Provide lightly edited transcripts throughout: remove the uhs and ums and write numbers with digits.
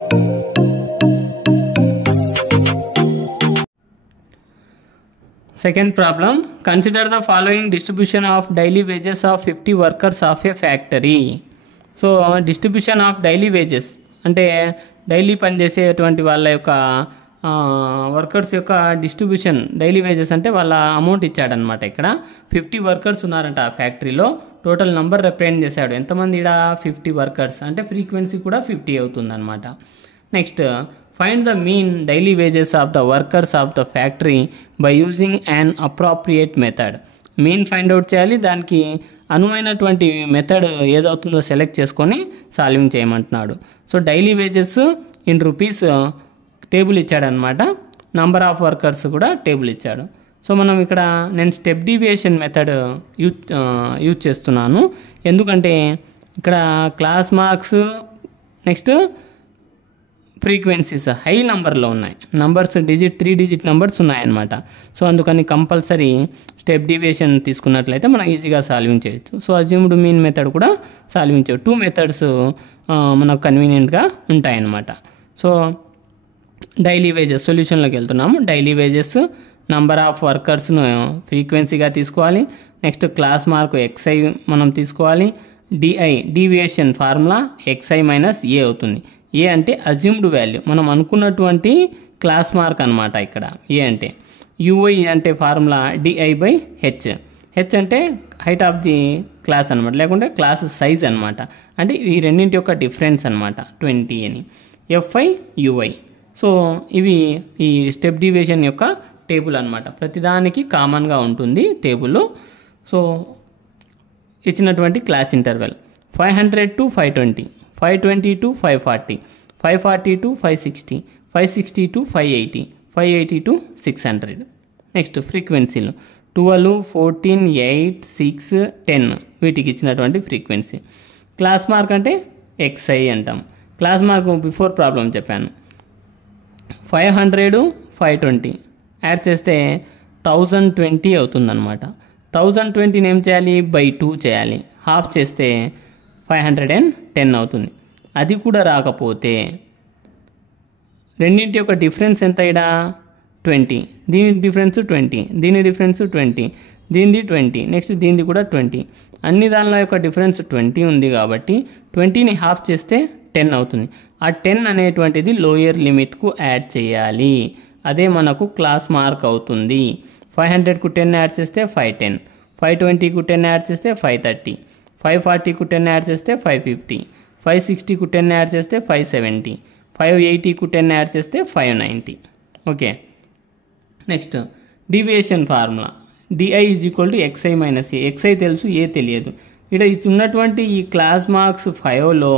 Second problem, consider the following distribution of daily wages of 50 workers of a factory. So distribution of daily wages అంటే daily పనిచేసేటువంటి వాళ్ళ యొక్క workers యొక్క distribution, daily wages అంటే వాళ్ళ amount ఇచ్చాడనమాట. ఇక్కడ 50 వర్కర్స్ ఉన్నారంట ఆ ఫ్యాక్టరీలో. టోటల్ నంబర్ రిప్రజెంట్ చేశాడు. ఎంతమంది ఇక్కడ 50 వర్కర్స్ అంటే ఫ్రీక్వెన్సీ కూడా 50 అవుతుంది అనమాట. Next, find the mean daily wages of the workers of the factory by using an appropriate method. Mean find out చేయాలి, దానికి అనువైనటువంటి మెథడ్ ఏదవుతుందో సెలెక్ట్ చేసుకొని సాల్వింగ్ చేయమంటున్నాడు. So daily wages in rupees table ఇచ్చాడనమాట, నంబర్ ఆఫ్ వర్కర్స్ కూడా table ఇచ్చాడు. So మనం ఇక్కడ నేను స్టెప్ డీవియేషన్ మెథడ్ యూజ్ చేస్తున్నాను. ఎందుకంటే ఇక్కడ class marks next frequencies high నంబర్లో ఉన్నాయి, నంబర్స్ 3 డిజిట్ నంబర్స్ ఉన్నాయన్నమాట. సో అందుకని కంపల్సరీ స్టెప్ డీవియేషన్ తీసుకున్నట్లయితే మనం ఈజీగా సాల్వింగ్ చేయొచ్చు. సో అజ్యూమ్డ్ మీన్ మెథడ్ కూడా సాల్వింగ్ చేయొచ్చు. 2 మెథడ్స్ మనకు కన్వీనియంట్గా ఉంటాయన్నమాట. సో డైలీ వేజెస్ సొల్యూషన్లోకి వెళ్తున్నాము. డైలీ వేజెస్ నంబర్ ఆఫ్ వర్కర్స్ను ఫ్రీక్వెన్సీగా తీసుకోవాలి. నెక్స్ట్ క్లాస్ మార్క్ XI మనం తీసుకోవాలి. డీవియేషన్ ఫార్ములా XI మైనస్ ఏ అవుతుంది. ఏ అంటే అజ్యూమ్డ్ వాల్యూ, మనం అనుకున్నటువంటి క్లాస్ మార్క్ అనమాట. ఇక్కడ ఏ అంటే UI అంటే ఫార్ములా DI/H. హెచ్ అంటే హైట్ ఆఫ్ ది క్లాస్ అనమాట, లేకుంటే క్లాస్ సైజ్ అనమాట. అంటే ఈ రెండింటి యొక్క డిఫరెన్స్ అనమాట 20 అని. FI UI. సో ఇవి ఈ స్టెప్ డీవియేషన్ యొక్క టేబుల్ అనమాట. ప్రతిదానికి కామన్గా ఉంటుంది టేబుల్. సో ఇచ్చినటువంటి class interval 500 to 520, 520 to 540, 540 to 560, 560 to 580, 580 to 600. Next ఫ్రీక్వెన్సీలు 12, 14, 8, 6, 10 వీటికి ఇచ్చినటువంటి ఫ్రీక్వెన్సీ. క్లాస్ మార్క్ అంటే XI అంటాం. క్లాస్ మార్క్ బిఫోర్ ప్రాబ్లం చెప్పాను. 500, 520 యాడ్ చేస్తే 1020 అవుతుందన్నమాట. 1020 ఏం చేయాలి, బై 2 చేయాలి. హాఫ్ చేస్తే 510 అవుతుంది. అది కూడా రాకపోతే రెండింటి యొక్క డిఫరెన్స్ ఎంత ఇక్కడ 20, దీని డిఫరెన్స్ 20, దీని డిఫరెన్స్ 20, దీనిది 20, నెక్స్ట్ దీనిది కూడా 20. అన్ని దానిల యొక్క డిఫరెన్స్ 20 ఉంది కాబట్టి 20ని హాఫ్ చేస్తే 10 అవుతుంది. ఆ 10 అనేటువంటిది లోయర్ లిమిట్కు యాడ్ చేయాలి. అదే మనకు క్లాస్ మార్క్ అవుతుంది. 500కు 10 యాడ్ చేస్తే 510, 520కు 10 యాడ్ చేస్తే 530, 540కు 10 యాడ్ చేస్తే 550, 560కు 10 యాడ్ చేస్తే 570, 580కు 10 యాడ్ చేస్తే 590. Okay. Next deviation formula DI = XI minus A. XI తెలుసు, ఏ తెలియదు. ఇక్కడ ఉన్నటువంటి ఈ క్లాస్ మార్క్స్ 5లో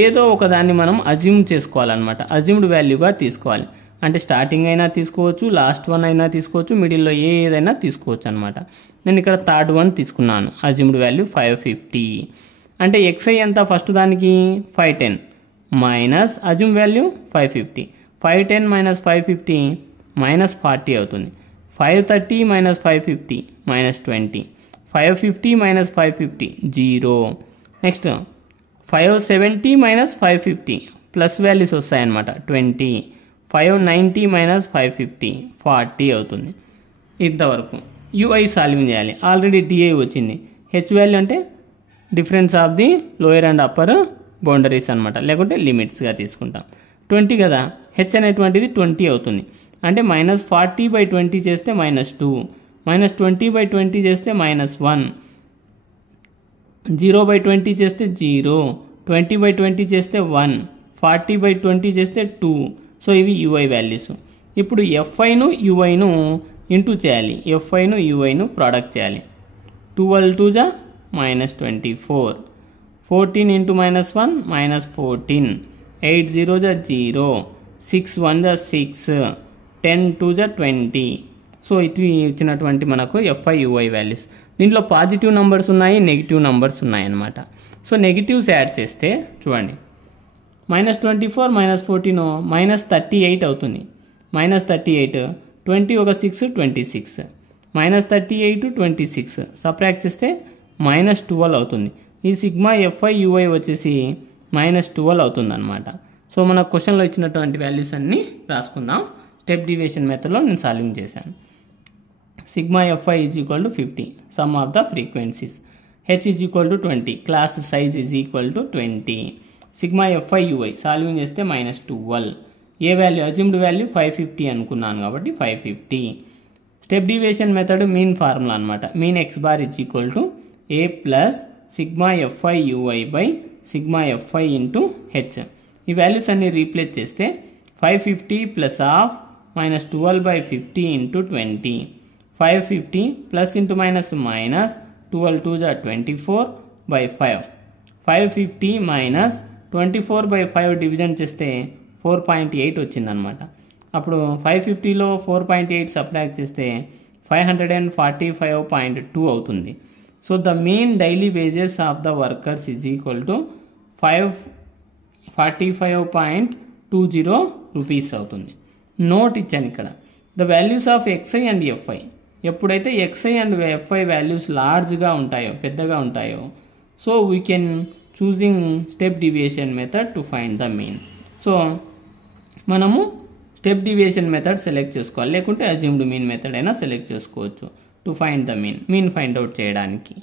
ఏదో ఒకదాన్ని మనం అజ్యూమ్ చేసుకోవాలన్నమాట. అజ్యూమ్డ్ వాల్యూగా తీసుకోవాలి. అంటే స్టార్టింగ్ అయినా తీసుకోవచ్చు, లాస్ట్ వన్ అయినా తీసుకోవచ్చు, మిడిల్లో ఏదైనా తీసుకోవచ్చు అనమాట. నేను ఇక్కడ థర్డ్ వన్ తీసుకున్నాను. Assumed value 550. అంటే XI ఎంత ఫస్ట్ దానికి 510 minus assume value 550. 510 minus 550 minus 40 అవుతుంది. 530 minus 550 minus 20, 550 minus 550 0. Next 570 minus 550 plus values వస్తాయన్నమాట 20, 590 మైనస్ 550 40 అవుతుంది. ఇంతవరకు UI సాల్వింగ్ చేయాలి. ఆల్రెడీ DI వచ్చింది. H వాల్యూ అంటే difference of the lower and upper boundaries అనమాట, లేకుంటే లిమిట్స్గా తీసుకుంటాం. 20 కదా, H అనేటువంటిది 20 అవుతుంది. అంటే -40/20 చేస్తే -2, -20/20 చేస్తే -1, 0/20 చేస్తే 0, 20/20 చేస్తే 1, 40/20 చేస్తే 2. సో ఇవి UI వాల్యూస్. ఇప్పుడు FIను UIను ఇంటూ చేయాలి. FIను UIను ప్రోడక్ట్ చేయాలి. 12 2 జా -24, 14 ఇంటూ -1 -14, 8 0 జా 0, 6 1 జా 6, 10 2 జా 20. సో ఇవి ఇచ్చినటువంటి మనకు FI UI వాల్యూస్. దీంట్లో పాజిటివ్ నంబర్స్ ఉన్నాయి, నెగిటివ్ నంబర్స్ ఉన్నాయి అన్నమాట. సో నెగిటివ్స్ యాడ్ చేస్తే చూడండి, -24 -14 -38 అవుతుంది. -38, 20 ఒక 6 26, -38 26 సబ్ట్రాక్ట్ చేస్తే -12 అవుతుంది. ఈ సిగ్మా FI UI వచ్చేసి -12 అవుతుంది అనమాట. సో సో మన క్వశ్చన్లో ఇచ్చినటువంటి వాల్యూస్ అన్నీ రాసుకుందాం. స్టెప్ డివియేషన్ మెథడ్లో నేను సాల్వింగ్ చేశాను. Sigma Fi is equal to 50 some of the frequencies. H is equal to 20 class size is equal to 20. Sigma Fi Ui solving చేస్తే -12. ఏ వాల్యూ అజ్యూమ్డ్ వాల్యూ 550 అనుకున్నాను కాబట్టి 550. Step deviation method mean formula అనమాట. Mean x bar is equal to a plus sigma Fi Ui by sigma Fi into H. ఈ values అన్ని replace చేస్తే 550 plus of -12 by 50 into 20. 550 plus into minus minus 12 2 జా 24 by 5. 550 minus 24 by 5 division చేస్తే 4.8 వచ్చిందనమాట. అప్పుడు 550లో 4.8 subtract చేస్తే 545.2 అవుతుంది. So the mean daily wages of the workers is equal to 545.20 rupees అవుతుంది. నోట్ ఇచ్చాను ఇక్కడ. The values of xi and fi. ఎప్పుడైతే xi అండ్ fi వాల్యూస్ లార్జ్గా ఉంటాయో, పెద్దగా ఉంటాయో, so we can choosing step deviation method to find the mean. So మనము step deviation method select చేసుకోవాలి, లేకుంటే అజ్యూమ్డ్ మీన్ మెథడ్ అయినా సెలెక్ట్ చేసుకోవచ్చు to find the mean find out చేయడానికి.